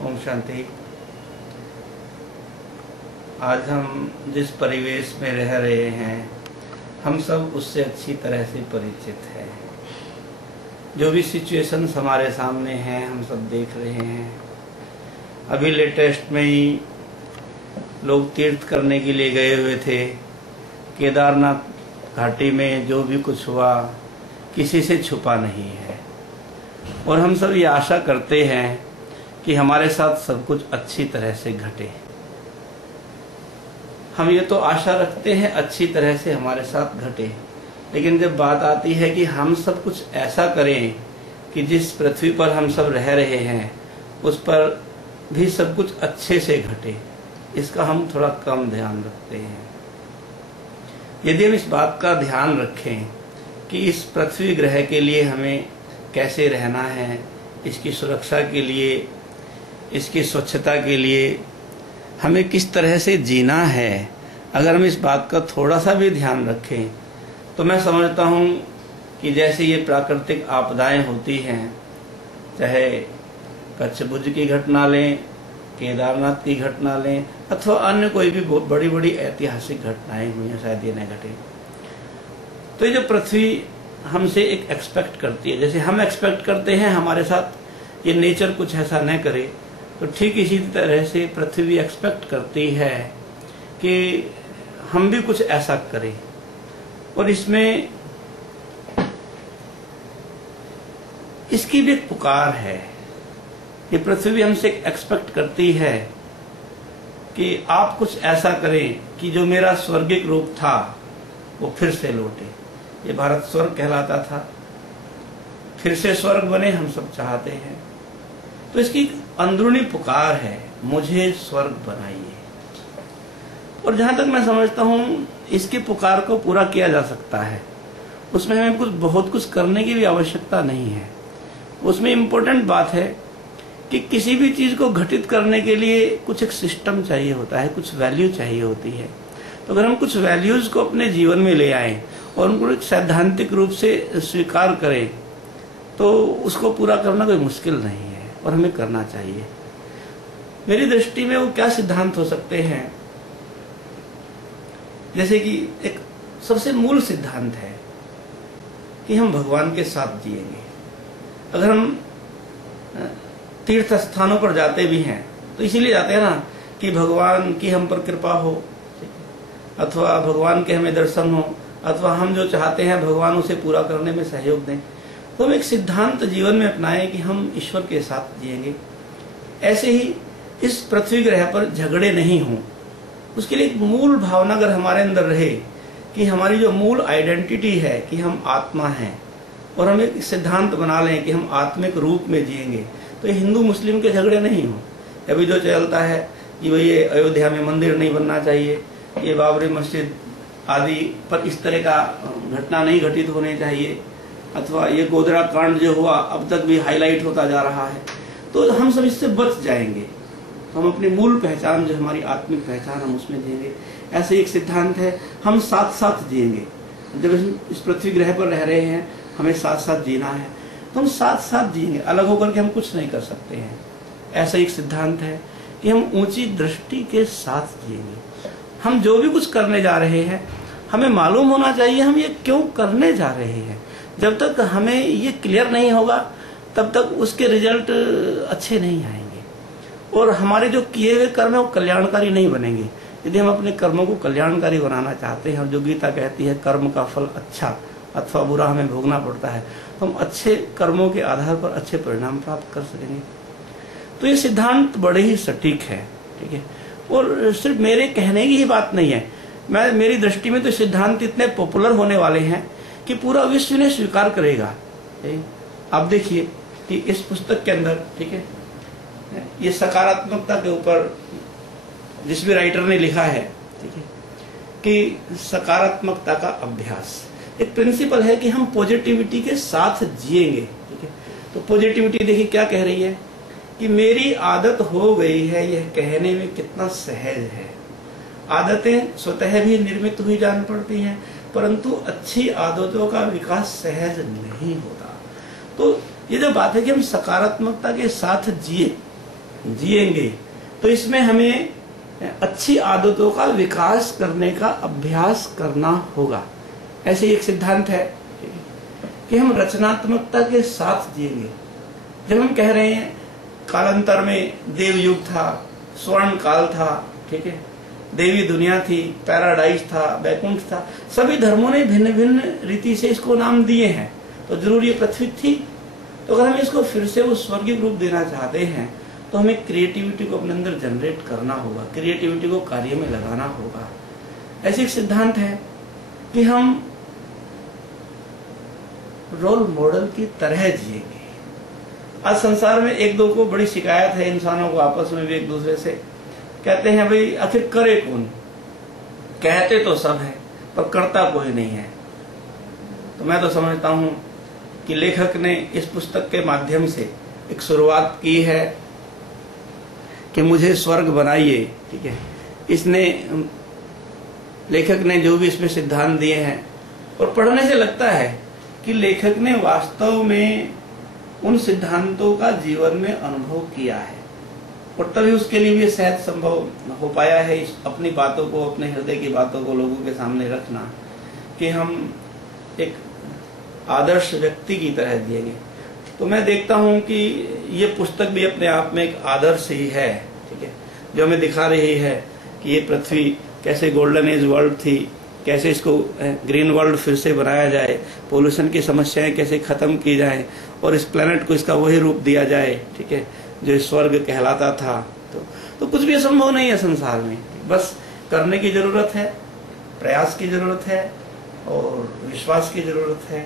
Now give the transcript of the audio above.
ओम शांति। आज हम जिस परिवेश में रह रहे हैं, हम सब उससे अच्छी तरह से परिचित हैं। जो भी सिचुएशंस हमारे सामने हैं, हम सब देख रहे हैं। अभी लेटेस्ट में ही लोग तीर्थ करने के लिए गए हुए थे। केदारनाथ घाटी में जो भी कुछ हुआ, किसी से छुपा नहीं है। और हम सब ये आशा करते हैं कि हमारे साथ सब कुछ अच्छी तरह से घटे। हम ये तो आशा रखते हैं अच्छी तरह से हमारे साथ घटे, लेकिन जब बात आती है कि हम सब कुछ ऐसा करें कि जिस पृथ्वी पर हम सब रह रहे हैं उस पर भी सब कुछ अच्छे से घटे, इसका हम थोड़ा कम ध्यान रखते हैं। यदि हम इस बात का ध्यान रखें कि इस पृथ्वी ग्रह के लिए हमें कैसे रहना है, इसकी सुरक्षा के लिए, इसकी स्वच्छता के लिए हमें किस तरह से जीना है, अगर हम इस बात का थोड़ा सा भी ध्यान रखें तो मैं समझता हूँ कि जैसे ये प्राकृतिक आपदाएं होती हैं, चाहे कच्छ भुज की घटना लें, केदारनाथ की घटना लें, अथवा अन्य कोई भी बहुत बड़ी बड़ी ऐतिहासिक घटनाएं हुई हैं, शायद ये न घटे। तो ये जो पृथ्वी हमसे एक एक्सपेक्ट करती है, जैसे हम एक्सपेक्ट करते हैं हमारे साथ ये नेचर कुछ ऐसा न करे, तो ठीक इसी तरह से पृथ्वी एक्सपेक्ट करती है कि हम भी कुछ ऐसा करें। और इसमें इसकी भी एक पुकार है। ये पृथ्वी हमसे एक्सपेक्ट करती है कि आप कुछ ऐसा करें कि जो मेरा स्वर्गिक रूप था वो फिर से लौटे। ये भारत स्वर्ग कहलाता था, फिर से स्वर्ग बने, हम सब चाहते हैं। तो इसकी अंदरूनी पुकार है, मुझे स्वर्ग बनाइए। और जहां तक मैं समझता हूं इसकी पुकार को पूरा किया जा सकता है, उसमें हमें बहुत कुछ करने की भी आवश्यकता नहीं है। उसमें इम्पोर्टेंट बात है कि किसी भी चीज को घटित करने के लिए कुछ एक सिस्टम चाहिए होता है, कुछ वैल्यू चाहिए होती है। तो अगर हम कुछ वैल्यूज को अपने जीवन में ले आए और उनको एक सैद्धांतिक रूप से स्वीकार करें तो उसको पूरा करना कोई मुश्किल नहीं है और हमें करना चाहिए। मेरी दृष्टि में वो क्या सिद्धांत हो सकते हैं, जैसे कि एक सबसे मूल सिद्धांत है कि हम भगवान के साथ जिएंगे। अगर हम तीर्थ स्थानों पर जाते भी हैं तो इसीलिए जाते हैं ना कि भगवान की हम पर कृपा हो, अथवा भगवान के हमें दर्शन हो, अथवा हम जो चाहते हैं भगवान उसे पूरा करने में सहयोग दें। तो हम एक सिद्धांत जीवन में अपनाएं कि हम ईश्वर के साथ जिएंगे। ऐसे ही इस पृथ्वी ग्रह पर झगड़े नहीं हों, उसके लिए एक मूल भावना अगर हमारे अंदर रहे कि हमारी जो मूल आइडेंटिटी है कि हम आत्मा हैं, और हम एक सिद्धांत बना लें कि हम आत्मिक रूप में जिएंगे, तो ये हिंदू मुस्लिम के झगड़े नहीं हों। अभी जो चलता है कि भाई ये अयोध्या में मंदिर नहीं बनना चाहिए, ये बाबरी मस्जिद आदि पर इस तरह का घटना नहीं घटित होने चाहिए, अथवा ये गोधरा कांड जो हुआ अब तक भी हाईलाइट होता जा रहा है, तो हम सब इससे बच जाएंगे। तो हम अपनी मूल पहचान जो हमारी आत्मिक पहचान, हम उसमें जिएंगे। ऐसे एक सिद्धांत है, हम साथ साथ जिएंगे। जब इस पृथ्वी ग्रह पर रह रहे हैं, हमें साथ साथ जीना है, तो हम साथ साथ जिएंगे। अलग होकर के हम कुछ नहीं कर सकते हैं। ऐसा एक सिद्धांत है कि हम ऊंची दृष्टि के साथ जिएंगे। हम जो भी कुछ करने जा रहे हैं हमें मालूम होना चाहिए हम ये क्यों करने जा रहे हैं। जब तक हमें ये क्लियर नहीं होगा तब तक उसके रिजल्ट अच्छे नहीं आएंगे और हमारे जो किए हुए कर्म है वो कल्याणकारी नहीं बनेंगे। यदि हम अपने कर्मों को कल्याणकारी बनाना चाहते हैं, और जो गीता कहती है कर्म का फल अच्छा अथवा बुरा हमें भोगना पड़ता है, तो हम अच्छे कर्मों के आधार पर अच्छे परिणाम प्राप्त कर सकेंगे। तो ये सिद्धांत बड़े ही सटीक है, ठीक है। और सिर्फ मेरे कहने की ही बात नहीं है, मेरी दृष्टि में तो सिद्धांत इतने पॉपुलर होने वाले हैं कि पूरा विश्व इन्हें स्वीकार करेगा। आप देखिए कि इस पुस्तक के अंदर, ठीक है, ये सकारात्मकता के ऊपर जिस भी राइटर ने लिखा है, ठीक है, कि सकारात्मकता का अभ्यास एक प्रिंसिपल है कि हम पॉजिटिविटी के साथ जिएंगे, ठीक है। तो पॉजिटिविटी देखिए क्या कह रही है कि मेरी आदत हो गई है, यह कहने में कितना सहज है। आदतें स्वतः भी निर्मित हुई जान पड़ती हैं, परंतु अच्छी आदतों का विकास सहज नहीं होता। तो ये जो बात है कि हम सकारात्मकता के साथ जिए, जिएंगे तो इसमें हमें अच्छी आदतों का विकास करने का अभ्यास करना होगा। ऐसे एक सिद्धांत है कि हम रचनात्मकता के साथ जिएंगे। जब हम कह रहे हैं कालांतर में देव युग था, स्वर्ण काल था, ठीक है, देवी दुनिया थी, पैराडाइज था, बैकुंठ था, सभी धर्मों ने भिन्न भिन्न रीति से इसको नाम दिए हैं। तो जरूर ये पृथ्वी थी। तो अगर हम इसको फिर से वो स्वर्गीय रूप देना चाहते हैं तो हमें क्रिएटिविटी को अपने अंदर जनरेट करना होगा, क्रिएटिविटी को कार्य में लगाना होगा। ऐसे एक सिद्धांत है कि हम रोल मॉडल की तरह जिएंगे। आज संसार में एक दो को बड़ी शिकायत है, इंसानों को आपस में भी एक दूसरे से कहते हैं भाई आखिर करे कौन, कहते तो सब है पर करता कोई नहीं है। तो मैं तो समझता हूं कि लेखक ने इस पुस्तक के माध्यम से एक शुरुआत की है कि मुझे स्वर्ग बनाइए, ठीक है। इसने लेखक ने जो भी इसमें सिद्धांत दिए हैं, और पढ़ने से लगता है कि लेखक ने वास्तव में उन सिद्धांतों का जीवन में अनुभव किया है और तभी उसके लिए भी शायद संभव हो पाया है अपनी बातों को, अपने हृदय की बातों को लोगों के सामने रखना, कि हम एक आदर्श व्यक्ति की तरह जिएंगे। तो मैं देखता हूं कि ये पुस्तक भी अपने आप में एक आदर्श ही है, ठीक है, जो हमें दिखा रही है कि ये पृथ्वी कैसे गोल्डन एज वर्ल्ड थी, कैसे इसको ग्रीन वर्ल्ड फिर से बनाया जाए, पोल्यूशन की समस्याएं कैसे खत्म की जाए और इस प्लेनेट को इसका वही रूप दिया जाए, ठीक है, जो स्वर्ग कहलाता था। तो कुछ भी असंभव नहीं है संसार में, बस करने की जरूरत है, प्रयास की जरूरत है और विश्वास की जरूरत है।